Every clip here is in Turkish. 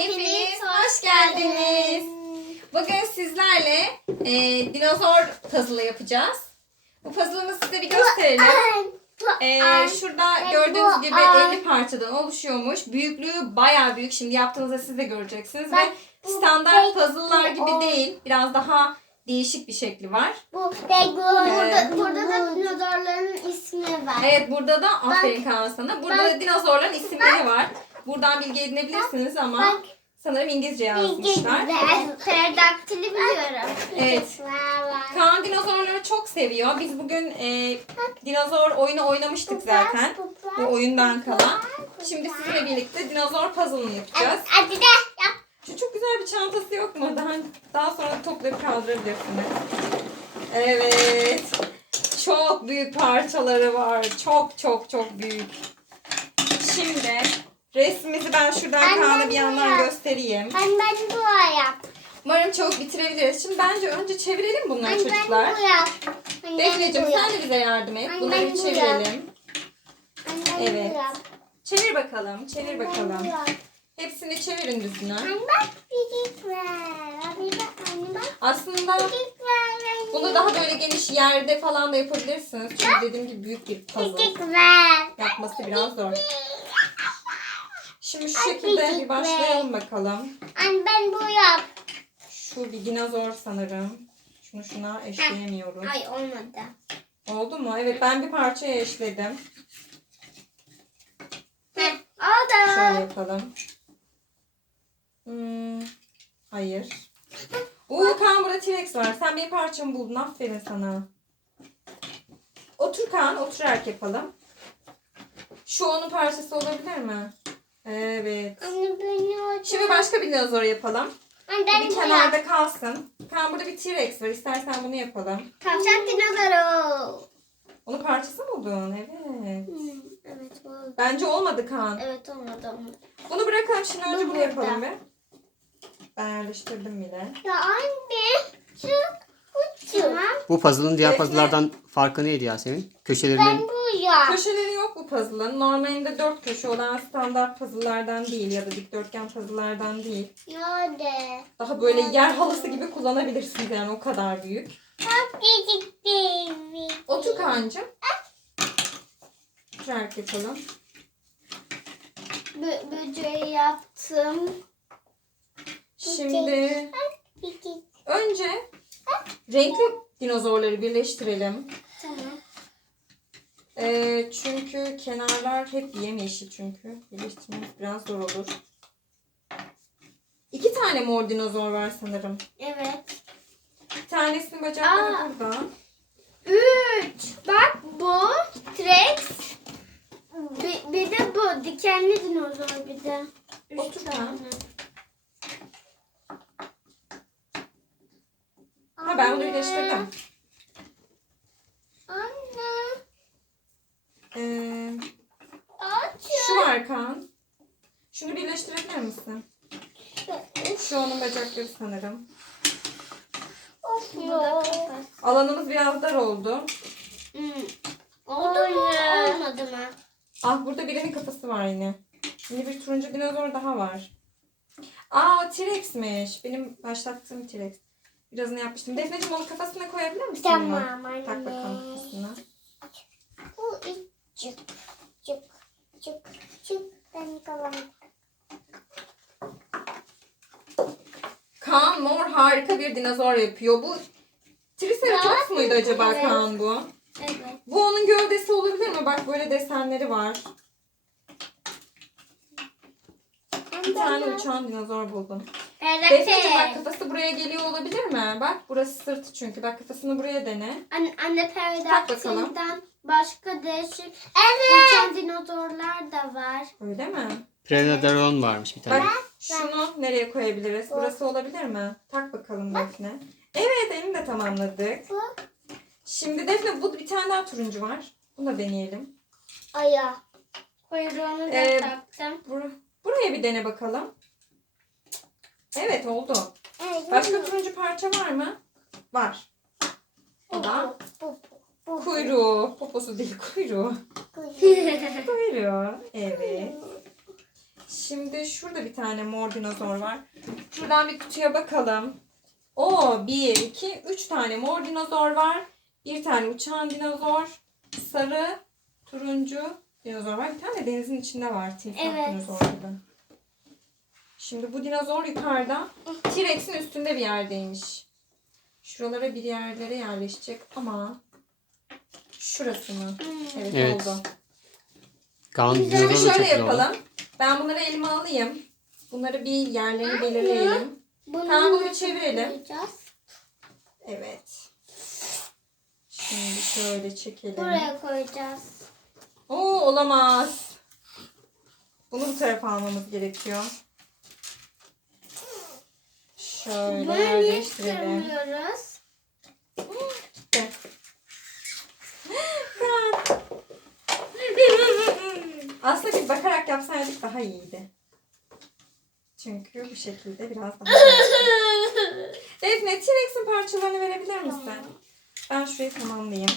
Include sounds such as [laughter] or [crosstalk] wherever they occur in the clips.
Hepiniz hoş geldiniz. Bugün sizlerle e, dinozor puzzle yapacağız. Bu puzzle'ımızı size bir gösterelim. E, şurada gördüğünüz gibi 50 parçadan oluşuyormuş. Büyüklüğü bayağı büyük. Şimdi yaptığınızda siz de göreceksiniz. Ve standart puzzle'lar gibi değil. Biraz daha değişik bir şekli var. Bu Lego. Evet. Burada, burada da dinozorların ismi var. Evet burada da aferin Kaan sana. Burada da dinozorların isimleri var. Buradan bilgi edinebilirsiniz ama Bak. sanırım İngilizce yazmışlar. Ben pterodaktili biliyorum. Evet. Kaan dinozorları çok seviyor. Biz bugün e, dinozor oyunu oynamıştık zaten. Bu oyundan kalan. Şimdi sizinle birlikte dinozor puzzle'ını yapacağız. Hadi de yap. Şu çok güzel bir çantası yok mu? Daha, daha sonra toplayıp kaldırabilirsiniz. Evet. Çok büyük parçaları var. Çok çok çok büyük. Şimdi resmimizi ben şuradan Annem Kaan'a bir yandan yap. göstereyim. Ben ben dua yap. Umarım çabuk bitirebiliriz. Şimdi bence önce çevirelim bunları ben çocuklar. dua yap. Ben Defneciğim dua yap. sen de bize yardım et. Ay, Bunları bir yap. çevirelim. Ben Evet. dua yap. Çevir bakalım. Çevir ben bakalım. dua yap. Hepsini çevirin düzgün. Ben bak bir var. Abi bak anne bak Aslında bir var. bunu daha böyle geniş yerde falan da yapabilirsiniz. Çünkü dediğim gibi büyük bir puzzle. Var. Yapması biraz zor. Şimdi şu şekilde bir başlayalım bakalım. Anne ben bu yap. Şu bir dinozor sanırım. Şunu şuna eşleyemiyoruz. Ay olmadı. Oldu mu? Evet ben bir parçaya eşledim. Heh, oldu. Şöyle yapalım. Hmm, hayır. Oo Kaan burada T-Rex var. Sen bir parçamı buldun. Aferin sana. Otur Kaan. Oturarak yapalım. Şu onun parçası olabilir mi? Evet. Anne beni. Şimdi başka bir dinozor yapalım. Anne ben bir bu yap. kenarda kalsın. Kaan burada bir T-Rex var. İstersen bunu yapalım. Tavşan dinozoru. Onun parçası mı buldun? Evet. Hmm, evet oldu. Bence olmadı Kaan. Evet olmadı olmadı. Bunu bırakalım. Şimdi önce Bu bunu burada. yapalım be. Ben yerleştirdim bile. Ya anne. Çık. Bu puzzle'ın diğer Defne. puzzle'lardan farkı neydi Yasemin? Köşelerinin Ben bu yap. Köşeleri yok bu puzzle'ın. Normalinde dört köşe olan standart puzzle'lardan değil ya da dikdörtgen puzzle'lardan değil. Nerede? Daha böyle yer halısı gibi kullanabilirsiniz yani o kadar büyük. Çok küçük baby. Otur Kaan'cığım. Oturarak yapalım. Bö- böceği yaptım. Şimdi renkli dinozorları birleştirelim. Tamam. Ee, çünkü kenarlar hep yemyeşil çünkü. Birleştirmemiz biraz zor olur. İki tane mor dinozor var sanırım. Evet. Bir tanesinin bacakları Aa. burada. Üç. Bak bu T-Rex. Bir, bir de bu dikenli dinozor bir de. Üç Otur tane. lan. Ben bunu birleştirdim. Anne. Ee, Aç. şu var Kaan. Şunu birleştirebilir misin? Şu onun bacakları sanırım. Of ya. Alanımız biraz dar oldu. Hmm. Oldu mu? Olmadı mı? Ah burada birinin kafası var yine. Şimdi bir turuncu dinozor daha var. Aa o T-Rex'miş. Benim başlattığım T-Rex. Birazını yapmıştım. Defneciğim onu kafasına koyabilir misin? Tamam onu? anne. Tak bakalım kafasına. Bu çık çık çık çık. Ben kalan. Kaan Mor harika bir dinozor yapıyor. Bu Triceratops muydu acaba evet. Kaan bu? Evet. Bu onun gövdesi olabilir mi? Bak böyle desenleri var. Bir tane uçan dinozor buldum. Defneciğim bak kafası buraya geliyor olabilir mi? Bak burası sırtı çünkü. Bak kafasını buraya dene. Anne, anne pterodaktilden başka değişik evet. uçan dinozorlar da var. Öyle mi? Predator'un varmış bir tane. Bak şunu nereye koyabiliriz? Burası olabilir mi? Tak bakalım Defne. Evet elini de tamamladık. Bu Şimdi Defne bu bir tane daha turuncu var. Bunu da deneyelim. aya. Kuyruğunu da Ee, taktım. Bur- buraya bir dene bakalım. Evet oldu. Evet, Başka turuncu parça var mı? Var. O da bu, bu, bu, kuyruğu. Poposu değil kuyruğu. bu. Kuyruğu. Evet. Şimdi şurada bir tane mor dinozor var. Şuradan bir kutuya bakalım. O 1, 2, 3 tane mor dinozor var. Bir tane uçan dinozor. Sarı, turuncu dinozor var. Bir tane de denizin içinde var. Timsah Evet. dinozor gibi. Şimdi bu dinozor yukarıda. T-Rex'in üstünde bir yerdeymiş. Şuralara bir yerlere yerleşecek ama şurası mı? Evet, Evet. oldu. Kaan Şimdi dinozor da çok şöyle güzel oldu. yapalım. Ben bunları elime alayım. Bunları bir yerlerini belirleyelim. Bunu Tamam, bunu nasıl çevirelim. Evet. Şimdi şöyle çekelim. Buraya koyacağız. Oo olamaz. Bunu bu tarafa almamız gerekiyor. Şöyle Bunu yerleştirelim. Gel. Aslında biz bakarak yapsaydık daha iyiydi. Çünkü bu şekilde biraz daha [laughs] Defne T-Rex'in parçalarını verebilir misin? Ben şurayı tamamlayayım.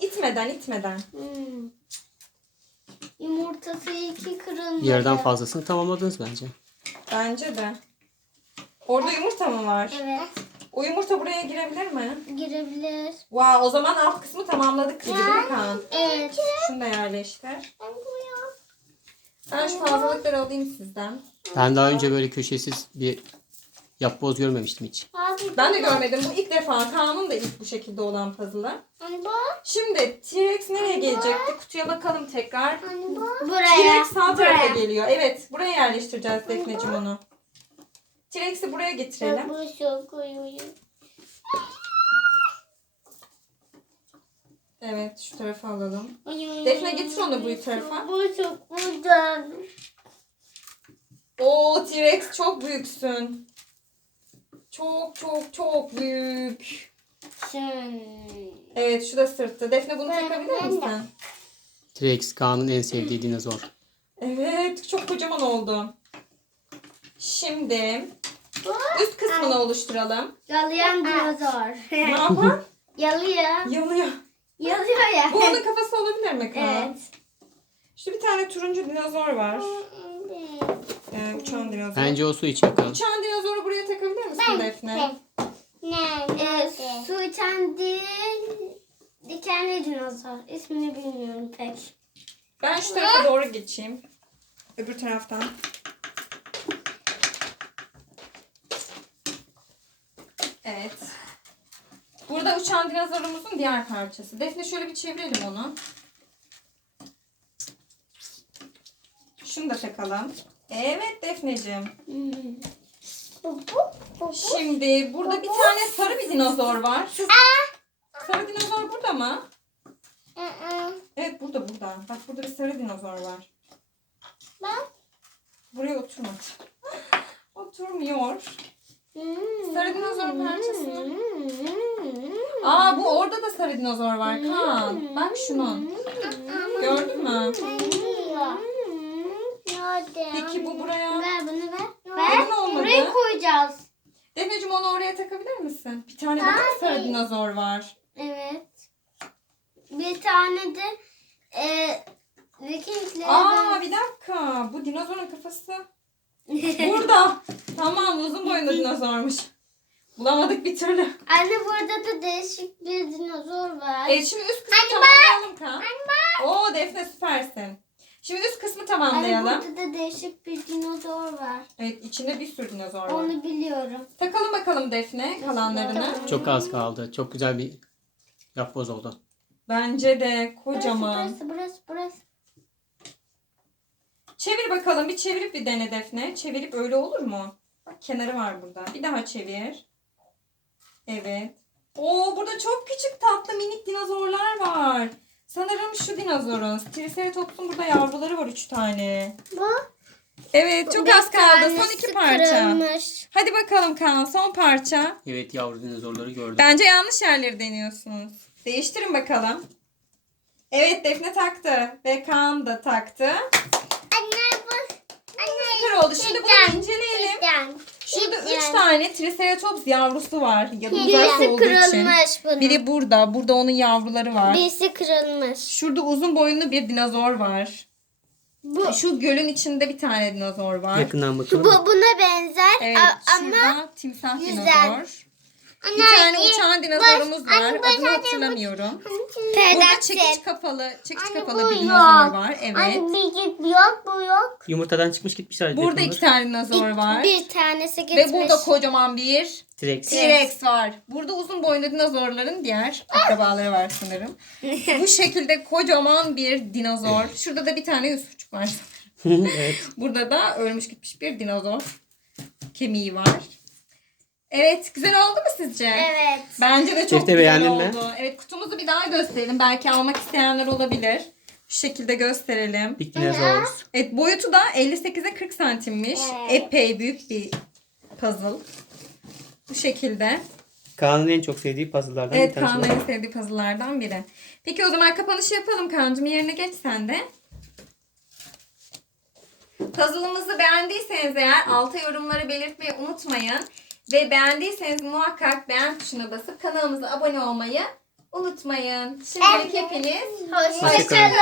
İtmeden itmeden. Hmm. Yumurtası iki kırılmadı. Yarıdan fazlasını tamamladınız bence. Bence de. Orada yumurta mı var? Evet. O yumurta buraya girebilir mi? Girebilir. Wow, o zaman alt kısmı tamamladık gibi değil mi Kaan? Evet. Şunu da yerleştir. Ben şu fazlalıkları alayım sizden. Ben daha önce böyle köşesiz bir yapboz görmemiştim hiç. Ben de görmedim. Bu ilk defa. Kaan'ın da ilk bu şekilde olan puzzle'ı. Hani bu? Şimdi T-Rex nereye gelecekti? Kutuya bakalım tekrar. Hani bu? Buraya. T-Rex sağ tarafa geliyor. Evet. Buraya yerleştireceğiz Defneciğim onu. T-Rex'i buraya getirelim. Bu çok koyuyor. Evet. Şu tarafa alalım. Defne getir onu bu tarafa. Bu çok güzel. Oo T-Rex çok büyüksün. Çok çok çok büyük. Şimdi. Evet şu da sırtı. Defne bunu Ben- takabilir ben de. misin? T-Rex Kaan'ın en sevdiği dinozor. Evet çok kocaman oldu. Şimdi Bu üst kısmını oluşturalım. yalayan dinozor. Ne [laughs] yapar? Yalıyor. Yanıyor. Yalıyor ya. Bu onun kafası olabilir mi Kaan? Evet. İşte bir tane turuncu dinozor var. Ee, uçan dinozor. Bence o su içiyor Kaan. Uçan dinozoru buraya takabilir misin Defne? Ee, su içen değil, dikenli dinozor. İsmini bilmiyorum pek. Ben şu tarafa doğru geçeyim. Öbür taraftan. Evet. Burada uçan dinozorumuzun diğer parçası. Defne şöyle bir çevirelim onu. Şunu da takalım. Evet Defneciğim. Hmm. Şimdi burada bir tane sarı bir dinozor var. Sarı dinozor burada mı? Evet burada burada. Bak burada bir sarı dinozor var. Bak. Buraya oturmadı. Oturmuyor. Hmm. Sarı dinozor parçasını. Aa bu orada da sarı dinozor var Kaan. Bak şunun. Gördün mü? Peki bu buraya. Ver bunu ver. Ver. Buraya koyacağız. Defneciğim onu oraya takabilir misin? Bir tane daha sarı dinozor var? Evet. Bir tane de e, Vikingleri Aa bir dakika. Bu dinozorun kafası burada. [laughs] Tamam boylu dinozormuş. Bulamadık bir türlü. Anne burada da değişik bir dinozor var. Evet şimdi üst kısmı tamamlayalım Kaan. Oo Defne süpersin. Şimdi üst kısmı Anne tamamlayalım. burada da değişik bir dinozor var. Evet içinde bir sürü dinozor var. Onu biliyorum. Takalım bakalım Defne kalanlarını. Çok az kaldı. Çok güzel bir yapboz oldu. Bence de kocaman. Burası burası burası. Çevir bakalım. Bir çevirip bir dene Defne. Çevirip öyle olur mu? Kenarı var burada. Bir daha çevir. Evet. Oo burada çok küçük tatlı minik dinozorlar var. Sanırım şu dinozorun. Triceratops'un burada yavruları var üç tane. Bu. Evet çok az kaldı. Son iki parça. kırılmış. Hadi bakalım Kaan son parça. Evet yavru dinozorları gördüm. Bence yanlış yerleri deniyorsunuz. Değiştirin bakalım. Evet Defne taktı. Ve Kaan da taktı. Anne bu. Anne. Süper oldu. Şimdi bunu inceleyelim. Şurada üç tane Triceratops yavrusu var. Ya Birisi olduğu için. kırılmış bunun. Biri burada. Burada onun yavruları var. Birisi kırılmış. Şurada uzun boyunlu bir dinozor var. Bu, Şu gölün içinde bir tane dinozor var. Yakından bakalım. bu buna benzer Evet, ama timsah güzel. dinozor. Bir tane uçan dinozorumuz var. Adını hatırlamıyorum. Burada çekiç kapalı, çekiç Anne, kapalı bu bir dinozor var. Evet. bir yok bu yok. Yumurtadan çıkmış gitmişler. Burada iki tane dinozor var. Bir tanesi gitmiş. Ve burada kocaman bir T-Rex. T-Rex var. Burada uzun boylu dinozorların diğer akrabaları var sanırım. [laughs] Bu şekilde kocaman bir dinozor. Şurada da bir tane yusufçuk var. [laughs] evet. Burada da ölmüş gitmiş bir dinozor kemiği var. Evet, güzel oldu mu sizce? Evet. Bence de çok Çifte güzel beğendin mi? oldu. Evet, kutumuzu bir daha gösterelim. Belki almak isteyenler olabilir. Şu şekilde gösterelim. Big Dinosaurs. Evet, boyutu da 58'e 40 santimmiş. Evet. Epey büyük bir puzzle. Bu şekilde. Kaan'ın en çok sevdiği puzzle'lardan Evet, bir tanesi. Kaan'ın bu. en sevdiği puzzle'lardan biri. Peki o zaman kapanışı yapalım Kaan'cığım. Yerine geç sen de. Puzzle'ımızı beğendiyseniz eğer alta yorumları belirtmeyi unutmayın. Ve beğendiyseniz muhakkak beğen tuşuna basıp kanalımıza abone olmayı unutmayın. Şimdilik hepiniz hoşçakalın.